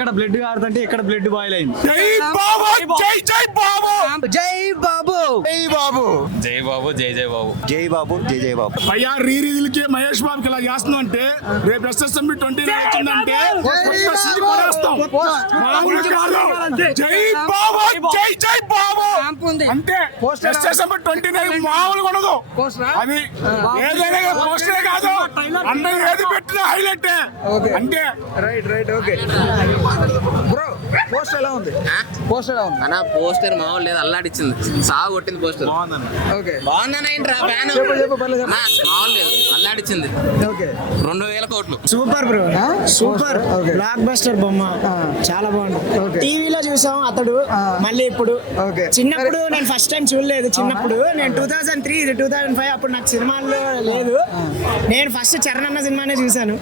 ఎక్కడ బ్లడ్ కారుతుంటే ఎక్కడ blood boil అయింది. జై బాబు జై జై బాబు జై బాబు జై బాబు జై బాబు జై జై బాబు జై బాబు జై జై బాబు. అయ్యా రిలీజ్ కి మహేష్ బాబుకి ఇలా చేస్తున్నాం అంటే రేపు ఎస్ఎస్ఎంబి 29 వచ్చిందంటే జై బాబు జై జై బాబు అంటే ఎస్ఎస్ఎంబి 29 మామూలుగా ఉండదు. అది ఏదైనా పోస్టరే కాదు, అందరూ ఏది పెట్టినా హైలైట్ అంటే. Right right okay bro post ఎలా ఉంది? పోస్ట్ ఎలా ఉంది అన్న? పోస్టర్ మామూలు లేదు, అల్లాడిచ్చింది, సాగు కొట్టింది పోస్టర్. ఓకే బాగుందన్న ఏంట్రా ఫ్యాన్? చెప్పు పర్లేదు మామూలు లేదు, అల్లాడిచ్చింది. ఓకే 2000 కోట్లు. Super bro, super okay. Block buster బొమ్మ చాలా బాగుంది. ఓకే. టీవీలో చూసాం అతడు, మళ్ళీ ఇప్పుడు ఓకే. చిన్నప్పుడు నేను ఫస్ట్ టైం చూడలేదు. చిన్నప్పుడు నేను 2003 ఇది 2005 అప్పుడు నాకు సినిమాల్లో లేదు. నేను ఫస్ట్ చరణ్ అన్న సినిమానే చూసాను.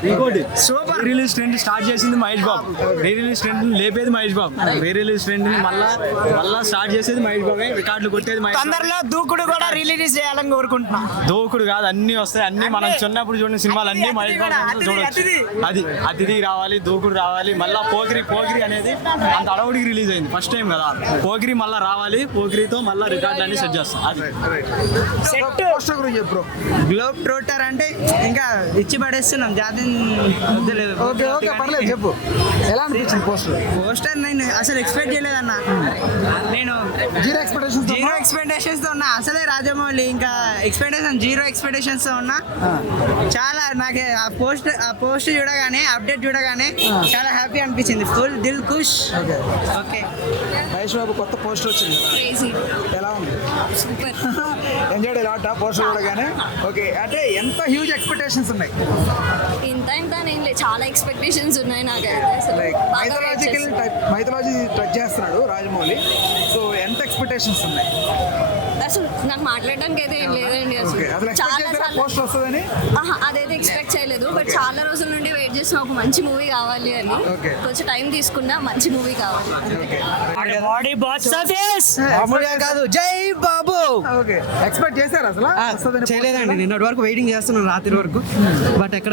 సూపర్. రిలీజ్ ట్రెండ్ స్టార్ట్ చేసింది Mahesh Babu, re release trend లేపేది Mahesh Babu, re release trend మళ్ళా స్టార్ట్ చేసేది మహేష్ బాబే, రికార్డులు కొట్టేది మహేష్ బాబు. తొందరలో దూకుడు కూడా రిలీజ్ చేయాలని కోరుకుంటున్నా. దూకుడు కాదు, అన్ని వస్తాయి, అన్ని మనం చిన్నప్పుడు చూడని సినిమాలు అన్ని మహేష్ బాబు చూడొచ్చు. అది అతిథి రావాలి, దూకుడు రావాలి, మళ్ళా పోకిరి అనేది అంత అడవుడికి రిలీజ్ అయింది ఫస్ట్ టైం కదా. పోకిరి మళ్ళా రావాలి, పోకిరితో మళ్ళా రికార్డులు అన్ని సెట్ చేస్తాం. అది పోస్టర్ గురించి చెప్పు. గ్లోబ్ ట్రోటర్ అంటే ఇంకా ఇచ్చి పడేస్తున్నాం జాతి వద్దలేదు. ఓకే ఓకే పర్లేదు చెప్పు. ఎలా అనిపించింది పోస్టర్? పోస్టర్ నేను అసలు ఎక్స్పెక్ట్ చేయలేదన్న. నేను జీరో ఎక్స్పెక్టేషన్స్ తో ఉన్నా, అసలే రాజమౌళి ఇంకా జీరో ఎక్స్పెక్టేషన్స్ తో ఉన్నా. చాలా నాకు ఆ పోస్ట్ చూడగానే, అప్డేట్ చూడగానే చాలా హ్యాపీ అనిపించింది. ఫుల్ దిల్ ఖుష్. ఓకే మహేష్ బాబు కొత్త పోస్టర్ వచ్చింది కదా, ఎలా ఉంది? ఎంజాయ్ లాట్ పోస్టర్ చూడగానే. ఓకే అంటే ఎంత హ్యూజ్ ఎక్స్పెక్టేషన్స్ ఉన్నాయి? ఇంత ఏం లేదు, చాలా ఎక్స్పెక్టేషన్స్ ఉన్నాయి నాకైతే. అసలు లైక్ బాగా wait చేస్తున్నా. మైథాలజీ టచ్ చేస్తున్నాడు రాజమౌళి, సో ఎంత ఎక్స్పెక్టేషన్స్ ఉన్నాయి? అసలు నాకు మాట్లాడడానికి అయితే ఏం లేదండి. ఓకే అసలు అసలు చాలా ఎక్స్పెక్ట్ పోస్ట్ వస్తుందని అదైతే ఎక్స్పెక్ట్ చేయలేదు. బట్ చాలా రోజుల నుండి వెయిట్ చేసిన ఒక మంచి మూవీ కావాలి అని. Okay. కొంచెం టైం తీసుకున్నా మంచి మూవీ కావాలి. బాడీ బాక్స్ ఆఫీస్ మామూలుగా కాదు జై బాబు. ఓకే ఎక్స్పెక్ట్ చేశారు అసలు వస్తుందని? చేయలేదండి, నిన్నటి వరకు వెయిటింగ్ చేస్తున్నాను రాత్రి వరకు. బట్ ఎక్కడ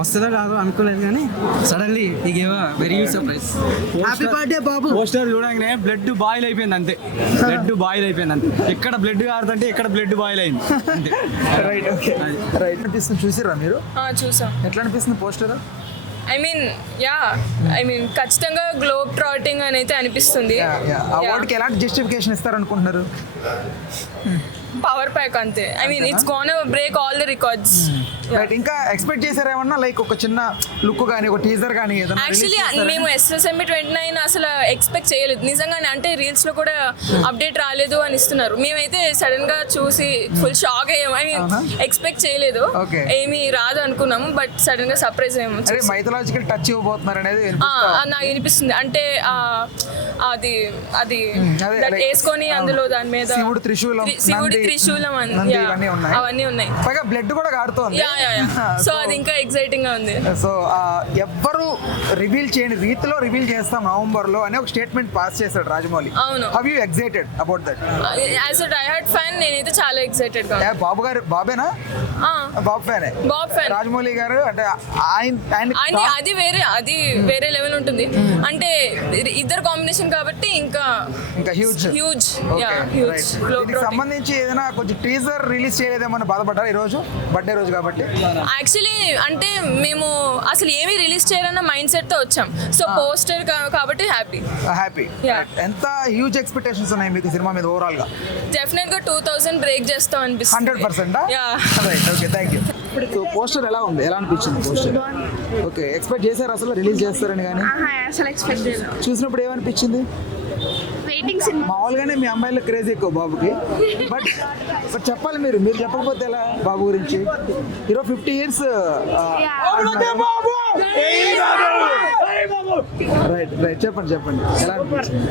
వస్తుందో రాదో అనుకోలేదు, కానీ సడన్లీ ఈ gave very surprise. Happy birthday బాబు. పోస్టర్ చూడగానే బ్లడ్ బాయిల్ అయిపోయింది అంతే, బ్లడ్ బాయిల్ అయిపోయింది అంతే. ఎక్కడ బ్లడ్ కారుతుంటే ఎక్కడ బ్లడ్ బాయిల్ అయింది అంతే. రైట్ ఓకే రైట్ అనిపిస్తుంది. చూసిరా మీరు? చూసాం. ఎట్లా అనిపిస్తుంది పోస్టర్? ఐ మీన్ ఖచ్చితంగా గ్లోబ్ ట్రాటింగ్ అని అయితే అనిపిస్తుంది. ఆ వర్డ్కి ఎలాంటి జస్టిఫికేషన్ ఇస్తారు అనుకుంటున్నారు? పవర్ ప్యాక్ అంతే. I mean it's gonna break all the records. Right ఇంకా ఎక్స్పెక్ట్ చేశారు ఏమన్నా, లైక్ ఒక చిన్న లుక్ కానీ ఒక టీజర్ కానీ ఏదైనా? యాక్చువల్లీ మేము ఎస్ఎస్ఎంబి 29 అసలు ఎక్స్పెక్ట్ చేయలేదు నిజంగానే. అంటే రీల్స్ లో కూడా అప్డేట్ రాలేదు అని ఇస్తున్నారు. మేమైతే సడన్ గా చూసి ఫుల్ షాక్ అయ్యాము. ఐ మీన్ ఎక్స్పెక్ట్ చేయలేదు, ఏమీ రాదు అనుకున్నాము. బట్ సడన్ గా సర్ప్రైజ్ అయ్యాము. మైథలాజికల్ టచ్ ఇవ్వబోతున్నారు అనేది నాకు వినిపిస్తుంది. అంటే అది వేసుకొని అందులో దాని మీద శివుడి త్రిశూలం అవన్నీ ఉన్నాయి. పైగా బ్లడ్ కూడా కారుతోంది. సో అది ఇంకా ఎక్సైటింగ్ గా ఉంది. సో ఎవ్వరు రివీల్ చేయని రీతిలో రివీల్ చేస్తాం నవంబర్ లో అనే ఒక స్టేట్మెంట్ పాస్ చేశాడు రాజమౌళి. అవును. How you excited about that? As a die hard fan నేనైతే చాలా ఎక్సైటెడ్ గా. బాబు గారు బాబేనా? బాబు ఫ్యాన్. రాజమౌళి గారు అంటే ఆయన అది వేరే లెవెల్ ఉంటుంది. అంటే ఇద్దరు కాంబినేషన్ కాబట్టి ఇంకా హ్యూజ్. దీనికి సంబంధించి ఏదైనా కొంచెం టీజర్ రిలీజ్ చేయలేదేమన్నా బాధపడ్డారు ఈ రోజు బర్త్డే రోజు కాబట్టి? యాక్చువల్లీ అంటే మేము అసలు ఏమీ రిలీజ్ చేయాలన్న మైండ్ సెట్ తో వచ్చాం. సో పోస్టర్ కాబట్టి హ్యాపీ. ఎంత హ్యూజ్ ఎక్స్పెక్టేషన్స్ ఉన్నాయి మీకు సినిమా మీద ఓవరాల్ గా? డెఫినెట్ గా 2000 బ్రేక్ చేస్తాం అనిపిస్తుంది. 100%. Okay thank you. So poster ఎలా ఉంది? ఎలా అనిపించింది పోస్టర్? ఓకే ఎక్స్పెక్ట్ చేశారు అసలు రిలీజ్ చేస్తారని? కానీ అసలు ఎక్స్పెక్ట్ చేయలేదు. చూసినప్పుడు ఏమనిపించింది? Waiting cinema. మామూలుగానే మీ అమ్మాయిల క్రేజ్ ఎక్కువ బాబుకి, బట్ చెప్పాలి మీరు చెప్పకపోతే ఎలా బాబు గురించి? Hero 50 years. రైట్ చెప్పండి ఎలా అనిపించింది?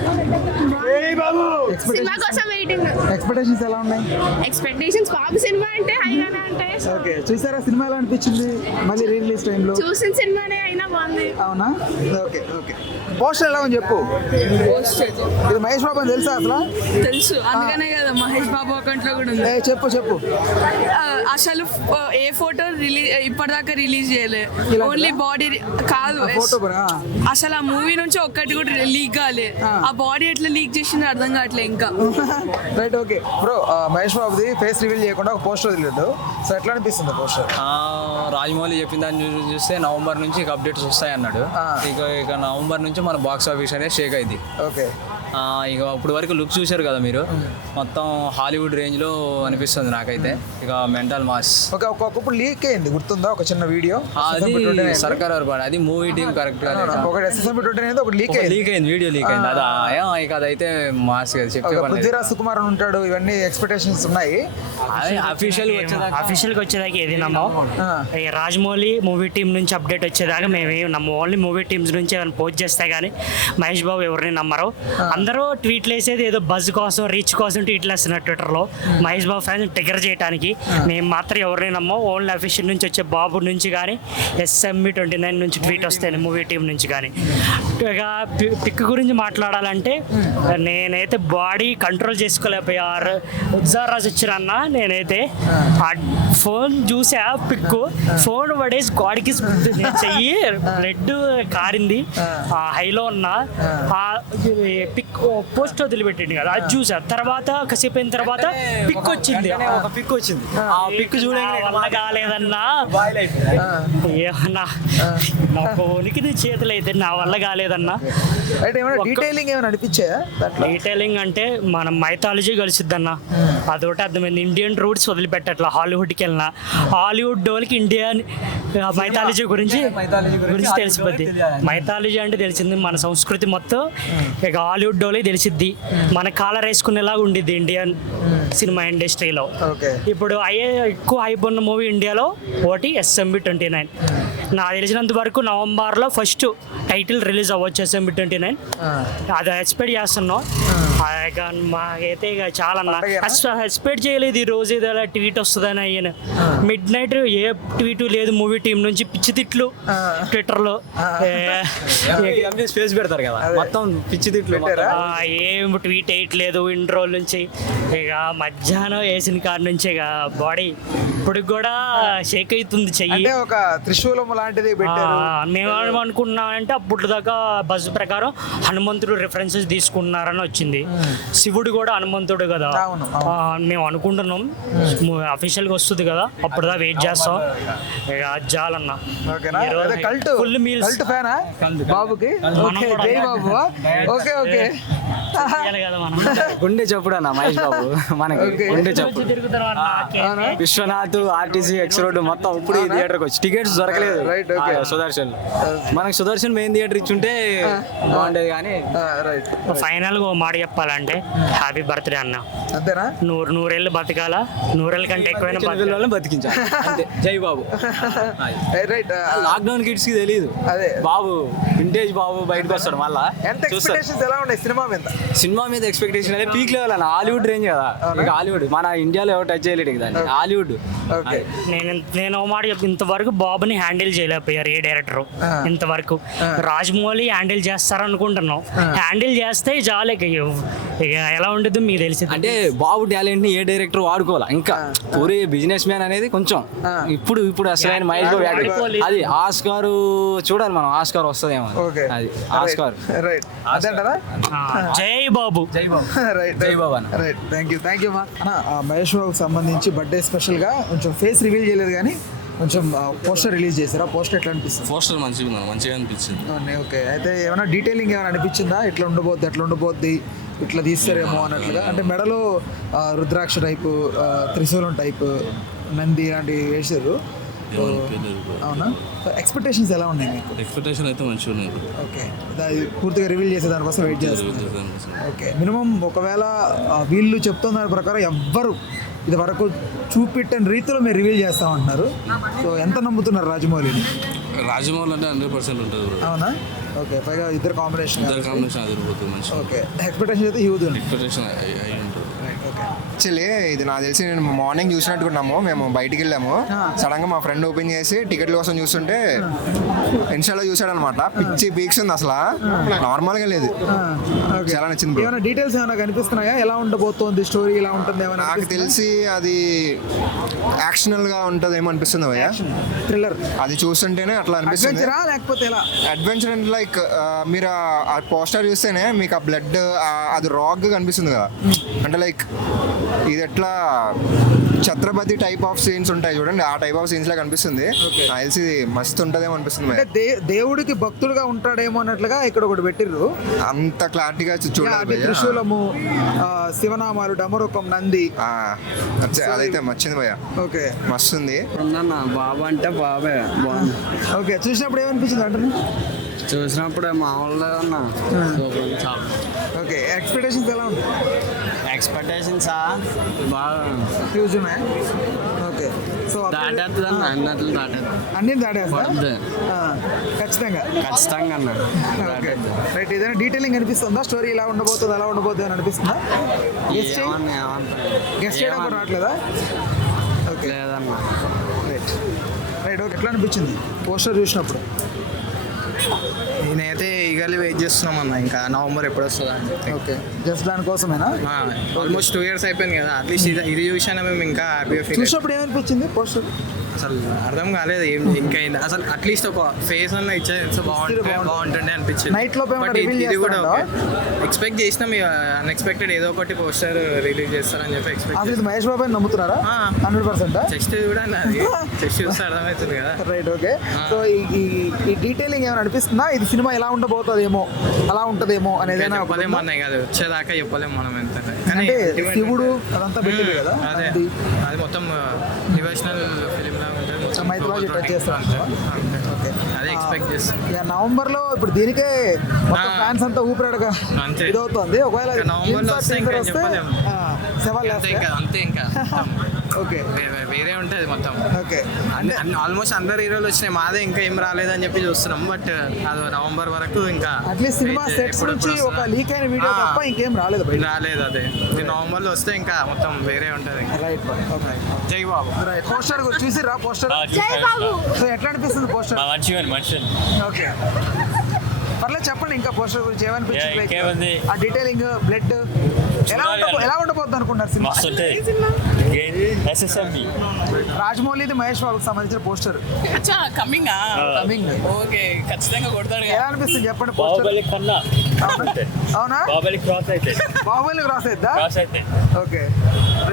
ఎక్స్పెక్టేషన్స్ ఎలా ఉన్నాయి? ఎక్స్పెక్టేషన్స్ బాబు సినిమా అంటే హైగానే ఉంటాయి. ఓకే చూసారా సినిమా ఎలా అనిపించింది? మళ్ళీ రిలీజ్ టైంలో చూసిన సినిమానే అయినా బాగుంది. అవునా? ఓకే పోస్టర్ ఎలా ఉంది చెప్పు. ఇది మహేష్ బాబు అని తెలుసా అసలు? తెలుసు, అందుకనే కదా మహేష్ బాబు అకౌంట్ లో కూడా ఉంది. చెప్పు. అసలు ఏ ఫోటో ఇప్పటిదాకా రిలీజ్ చేయలేదు. ఓన్లీ బాడీ కాదు, ఫోటో అసలు ఆ మూవీ నుంచి ఒక్కటి కూడా లీక్ కాలే. ఆ బాడీ ఎట్లా లీక్ చేసిందో అర్థం కావట్లే ఇంకా. Right, okay bro. మహేష్ బాబుది ఫేస్ రివీల్ చేయకుండా ఒక పోస్టర్ వదిలేదు. సో ఎట్లా అనిపిస్తుంది పోస్టర్? రాజమౌళి చెప్పిన దాన్ని చూస్తే నవంబర్ నుంచి ఇక అప్డేట్స్ వస్తాయి అన్నాడు. ఇక నవంబర్ నుంచి మన బాక్స్ ఆఫీస్ అనేది షేక్ అయింది. ఓకే, ఇక ఇప్పుడు వరకు లుక్ చూశారు కదా మీరు, మొత్తం హాలీవుడ్ రేంజ్లో అనిపిస్తుంది నాకైతే. ఇక మెంటల్ మాస్. ఓకే, ఒకప్పుడు లీక్ అయింది గుర్తుందా ఒక చిన్న వీడియో? అది సర్కార్ వారి పాడు, అది మూవీ టీం కరెక్ట్ గా ఒకటి SSMB 29 ఒకటి లీక్ అయింది, వీడియో లీక్ అయింది. అదా ఇక అదైతే మాస్ కదా చెప్పే. పృథ్వీరాజ్ సుకుమార్ ఉంటాడు, ఇవన్నీ ఎక్స్పెక్టేషన్స్ ఉన్నాయి. అఫీషియల్గా వచ్చేదాకా ఏది నమ్మం. ఈ రాజమౌళి మూవీ టీం నుంచి అప్డేట్ వచ్చేదాకా మేమేం నమ్మం. ఓన్లీ మూవీ టీమ్స్ నుంచి ఏమైనా పోస్ట్ చేస్తే కానీ మహేష్ బాబు ఎవరిని నమ్మరు. అందరూ ట్వీట్లు వేసేది ఏదో బజ్ కోసం, రీచ్ కోసం ట్వీట్లు వేస్తున్నారు ట్విట్టర్లో మహేష్ బాబు ఫ్యాన్స్ ట్రిగర్ చేయడానికి. మేము మాత్రం ఎవరిని నమ్మం. ఓన్లీ అఫీషియల్ నుంచి వచ్చే బాబు నుంచి కానీ SSMB 29 నుంచి ట్వీట్ వస్తాయి మూవీ టీం నుంచి కానీ. ఇక పిక్ గురించి మాట్లాడాలంటే నేనైతే బాడీ కంట్రోల్ చేసుకోలేకపోయారు. ఉజ్జారాజ్ వచ్చిరన్న నేనైతే ఫోన్ చూసా, పిక్ ఫోన్ పడేసి గాడికి చెయ్యి బ్లడ్ కారింది. హైలో ఉన్న పిక్ పోస్ట్ వదిలిపెట్టింది కదా, అది చూసా. తర్వాత కాసేపు అయిన తర్వాత పిక్ వచ్చింది, ఒక పిక్ వచ్చింది. ఆ పిక్ వల్ల కాలేదన్నా, ఏమన్నా నాకు ఉనికి చేతులు అయితే నా వల్ల కాలేదన్నా. డీటెయిలింగ్ ఏమైనా అనిపించాయా? డీటెయిలింగ్ అంటే మనం మైథాలజీ కలిసిద్దన్న, అదొకటి అర్థమైంది. Indian roots వదిలిపెట్టట్లా. హాలీవుడ్కి వెళ్ళినా హాలీవుడ్ వాళ్ళకి ఇండియన్ మైథాలజీ గురించి తెలిసిపోద్ది. మైథాలజీ అంటే తెలిసింది మన సంస్కృతి మొత్తం. ఇక హాలీవుడ్ వాళ్ళకి తెలిసిద్ది. మన కాలర్ వేసుకునేలాగా ఉండిద్ది ఇండియన్ సినిమా ఇండస్ట్రీలో. ఇప్పుడు ఎక్కువ హైప్ ఉన్న మూవీ ఇండియాలో ఒకటి SSMB 29. నాకు తెలిసినంత వరకు నవంబర్లో ఫస్ట్ టైటిల్ రిలీజ్ అవ్వచ్చు SSMB 29. అది ఎక్స్పెక్ట్ చేస్తున్నాం. మాకైతే ఇక చాలా ఎక్స్పెక్ట్ చేయలేదు ఈ రోజు ఏదైనా ట్వీట్ వస్తుందని. అయ్యాను మిడ్ నైట్ ఏ ట్వీట్ లేదు మూవీ టీం నుంచి, పిచ్చి తిట్లు ట్విట్టర్లో స్పేస్ పెడతారు కదా, మొత్తం పిచ్చి తిట్లు. ఏం ట్వీట్ వేయట్లేదు ఇన్ని రోజుల నుంచి. ఇక మధ్యాహ్నం వేసిన కాడ నుంచి ఇక బాడీ ఇప్పుడు కూడా షేక్ అవుతుంది చెయ్యి. ఒక త్రిశూలం లాంటిది పెట్టారు. మేము అనుకున్నామంటే అప్పుడు దాకా బజ్ ప్రకారం హనుమంతుడు రిఫరెన్సెస్ తీసుకున్నారని వచ్చింది. శివుడు కూడా హనుమంతుడు కదా మేము అనుకుంటున్నాం. అఫీషియల్గా వస్తుంది కదా, అప్పుడు దా వెయిట్ చేస్తాం. ఇక జాలన్నా ఫుల్ మీల్స్ బాబుకి. జై బాబు. Okay, okay. గుండె చెప్పుడు అన్న మహేష్ బాబు మనకి గుండె చెప్పుడు. విశ్వనాథ్, RTC, X రోడ్ మొత్తం ఇప్పుడు ఈ థియేటర్కి వచ్చి టికెట్స్ దొరకలేదు. సుదర్శన్ మనకి సుదర్శన్ మెయిన్ థియేటర్ ఇచ్చుంటే బాగుండేది. కానీ ఫైనల్ గా మాట చెప్పాలంటే హ్యాపీ బర్త్డే అన్న. అంతేనా? నూరేళ్ళు బతకాలా, నూరేళ్ళ కంటే ఎక్కువైనా బతికించా. జై బాబు. లాక్డౌన్ కిడ్స్ కి తెలియదు బాబు, వింటేజ్ బాబు బయటకు వస్తాడు మళ్ళా. సినిమా మీద ఎక్స్పెక్టేషన్ అనేది పీక్ లెవెల్ అన్న. హాలీవుడ్ రేంజ్ కదా, ఇక హాలీవుడ్ మన ఇండియాలో ఎవరు టచ్ చేయలేడు కదా హాలీవుడ్. నేను మాట ఇంతవరకు బాబుని హ్యాండిల్ చేయలేకపోయారు ఏ డైరెక్టర్ ఇంతవరకు. రాజమౌళి హ్యాండిల్ చేస్తారు అనుకుంటున్నాం. హ్యాండిల్ చేస్తే చాలు. ఇక ఎలా ఉండదు మీకు తెలిసి. అంటే బాబు టాలెంట్ ని ఏ డైరెక్టర్ వాడుకోవాలా. ఇంకా పూరి బిజినెస్ మ్యాన్ అనేది కొంచెం ఇప్పుడు అసలు మహేష్ బాబు అది ఆస్కార్ చూడాలి మనం. ఆస్కార్ వస్తుందేమో, అది ఆస్కార్. జై బాబు. జై బాబు. జై బాబు అన్న. రైట్, థ్యాంక్ యూ మా. మహేష్ బాబుకి సంబంధించి బర్త్డే స్పెషల్ గా కొంచెం ఫేస్ రివీల్ చేయలేదు కానీ కొంచెం పోస్టర్ రిలీజ్ చేశారా? పోస్టర్ ఎట్లా అనిపిస్తుంది? పోస్టర్ మంచిగా అనిపించింది. ఓకే, అయితే ఏమైనా డీటెయిలింగ్ ఏమైనా అనిపించిందా? ఇట్లా ఉండబోద్ది ఇట్లా తీస్తారేమో అన్నట్లుగా. అంటే మెడలో రుద్రాక్ష టైపు, త్రిశూలం టైపు, నంది ఇలాంటివి వేసారు. అవునా? ఎక్స్పెక్టేషన్స్ ఎలా ఉన్నాయి మీకు? ఎక్స్పెక్టేషన్ అయితే మంచిగా ఉన్నాయి. ఓకే, పూర్తిగా రివీల్ చేసే దానికోసం వెయిట్ చేస్తారు. ఓకే, మినిమం ఒకవేళ వీళ్ళు చెప్తున్న దాని ప్రకారం ఎవ్వరు ఇది వరకు చూపెట్టని రీతిలో మీరు రివీల్ చేస్తామంటున్నారు. సో ఎంత నమ్ముతున్నారు రాజమౌళిని? రాజమౌళి అంటే 100% ఉంటుంది. అవునా? ఓకే, పైగా ఇద్దరు కాంబినేషన్ అదిరిపోతుంది మంచిగా. ఓకే, ఎక్స్పెక్టేషన్ అయితే హ్యూజ్ ఉంది. ఎక్స్పెక్టేషన్ అయి ఉంటుంది. ఓకే. యాక్చువల్లీ ఇది నాకు తెలిసి నేను మార్నింగ్ చూసినట్టుకున్నాము. మేము బయటికి వెళ్ళాము, సడన్ గా మా ఫ్రెండ్ ఓపెన్ చేసి టికెట్ల కోసం చూస్తుంటే ఇన్స్టాలో చూసాడు అనమాట. పిచ్చి పీక్స్ ఉంది అసలు, నార్మల్ గా లేదు. చాలా నచ్చింది bro. ఏమైనా డీటెయిల్స్ ఏమైనా కనిపిస్తున్నాయా? ఎలా ఉండబోతోంది స్టోరీ, ఎలా ఉంటుంది ఏమైనా? నాకు తెలిసి అది యాక్షనల్ గా ఉంటది ఏమో అనిపిస్తుంది భయ్య. థ్రిల్లర్ అది చూస్తుంటేనే అట్లా అనిపిస్తుంది. లేకపోతే ఎలా? అడ్వెంచర్ అండ్ లైక్ మీరు ఆ పోస్టర్ చూస్తేనే మీకు ఆ బ్లడ్ అది రాక్ కనిపిస్తుంది కదా. అంటే లైక్ ఇది ఎట్లా ఛత్రపతి టైప్ ఆఫ్ సీన్స్ ఉంటాయి చూడండి, ఆ టైప్ ఆఫ్ సీన్స్ లా కనిపిస్తుంది. నాకు తెలిసి మస్తు ఉంటదేమో అనిపిస్తుంది. అంటే దేవుడికి భక్తుడుగా ఉంటాడేమో అన్నట్లుగా ఇక్కడ ఒకటి పెట్టిర్రు. అంత క్లారిటీగా చూడాలి. త్రిశూలము, శివనామాలు, డమరుకం, నంది. అదైతే నచ్చింది భయ్య. ఓకే, మస్తు ఉంది. బాబా అంటే బాబే బాగుంది. ఓకే, చూసినప్పుడు ఏమనిపించింది అంటే? చూసినప్పుడు మామూలుగా అన్న చాలా. ఓకే, ఎక్స్పెక్టేషన్స్ ఎలా ఉంది? ఎక్స్పెక్టేషన్స్ బాగా హ్యూజ్ ఉన్నాయి. ఓకే, సో దాటేస్తుంది అన్న, అన్నట్లు దాటేస్తుంది. అన్ని దాటేస్తా పడుతుంది. ఖచ్చితంగా ఖచ్చితంగా అన్న. Okay, right. ఏదైనా డీటెయిలింగ్ అనిపిస్తుందా? స్టోరీ ఇలా ఉండబోతుంది, అలా ఉండబోతుంది అని అనిపిస్తుందా? గెస్ట్ చేయడం కూడా రావట్లేదా? ఓకే, లేదన్న. Right right. ఓకే, ఎట్లా అనిపించింది పోస్టర్ చూసినప్పుడు? నేనైతే ఈగర్లీ వెయిట్ చేస్తున్నాం అన్న, ఇంకా నవంబర్ ఎప్పుడు వస్తుందా అని చెప్పి. ఓకే, జస్ట్ దానికోసమేనా? ఆల్మోస్ట్ 2 years అయిపోయింది కదా, అట్లీస్ట్ ఇది చూసాను మేము ఇంకా హ్యాపీగా ఫీల్. చూసినప్పుడు ఏమనిపించింది పోస్టర్? అసలు అర్థం కాలేదు ఏం ఇంకా అసలు అట్లీస్ట్ ఒక ఫేస్ అన్న ఇచ్చే బాగుంటుండే అనిపించింది. నైట్ లో బట్ ఇది కూడా ఎక్స్పెక్ట్ చేసినాం, అన్ఎక్స్పెక్టెడ్ ఏదో ఒకటి పోస్టర్ రిలీజ్ చేస్తారని చెప్పి ఎక్స్పెక్ట్. అసలు ఇది మహేష్ బాబు అని నమ్ముతున్నారా? 100%? చెస్ట్ కూడా అది చెస్ట్ చూస్తే అర్థమవుతుంది కదా. రైట్. ఓకే, సో ఈ డీటెయిలింగ్ ఏమైనా అనిపిస్తుందా? ఇది సినిమా ఎలా ఉండబోతుందేమో, అలా ఉంటదేమో అనేది చెప్పలేము అన్నాయి కదా, వచ్చేదాకా చెప్పలేము మనం ఎంత. కానీ అంటే శివుడు అదంతా పెట్టింది కదా, అదే అది మొత్తం డివోషనల్ ఫిలిం లాగా ఉంటుంది, మొత్తం మైథాలజీ టచ్ చేస్తాను. ఓకే, అదే ఎక్స్పెక్ట్ చేస్తాం. నవంబర్ లో ఇప్పుడు దీనికే ఫ్యాన్స్ అంతా ఊపిరాడుగా అంతే. ఇదవుతుంది. ఒకవేళ నవంబర్ లో వస్తే ఇంకా చెప్పలేము. సవాల్ అంతే ఇంకా ఓకే, వేరే ఉంటుంది మొత్తం. ఓకే, ఆల్మోస్ట్ అందరు హీరోలు వచ్చినాయి, మాదే ఇంకా ఏం రాలేదని చెప్పి చూస్తున్నాం. బట్ అది నవంబర్ వరకు ఇంకా అట్లీస్ట్ సినిమా సెట్స్ నుంచి ఒక లీక్ అయిన వీడియో తప్ప ఇంకేం రాలేదు. రాలేదు, అదే ఇది నవంబర్ లో వస్తే ఇంకా మొత్తం వేరే ఉంటుంది. రైట్. ఓకే, జై బాబు. రైట్. పోస్టర్ చూసిరా? పోస్టర్ సో ఎట్లా అనిపిస్తుంది పోస్టర్? ఓకే, పర్లేదు చెప్పండి ఇంకా పోస్టర్ గురించి ఏమనిపించింది? ఆ డీటెయిలింగ్, బ్లడ్ ఎలా ఉండబోద్ది అనుకుంటారు సినిమా? రాజమౌళిది మహేష్ బాబుకి సంబంధించిన పోస్టర్ కమింగ్. ఓకే, ఖచ్చితంగా కొడతాడు. ఎలా అనిపిస్తుంది చెప్పండి పోస్టర్? అవునా? బాహుబలి క్రాస్ అయిద్దా? ఓకే,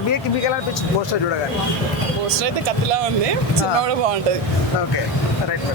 మీకు ఎలా అనిపించింది పోస్టర్ చూడగానే? పోస్టర్ అయితే కత్తిలా ఉంది, సినిమా కూడా బాగుంటది. Okay, right.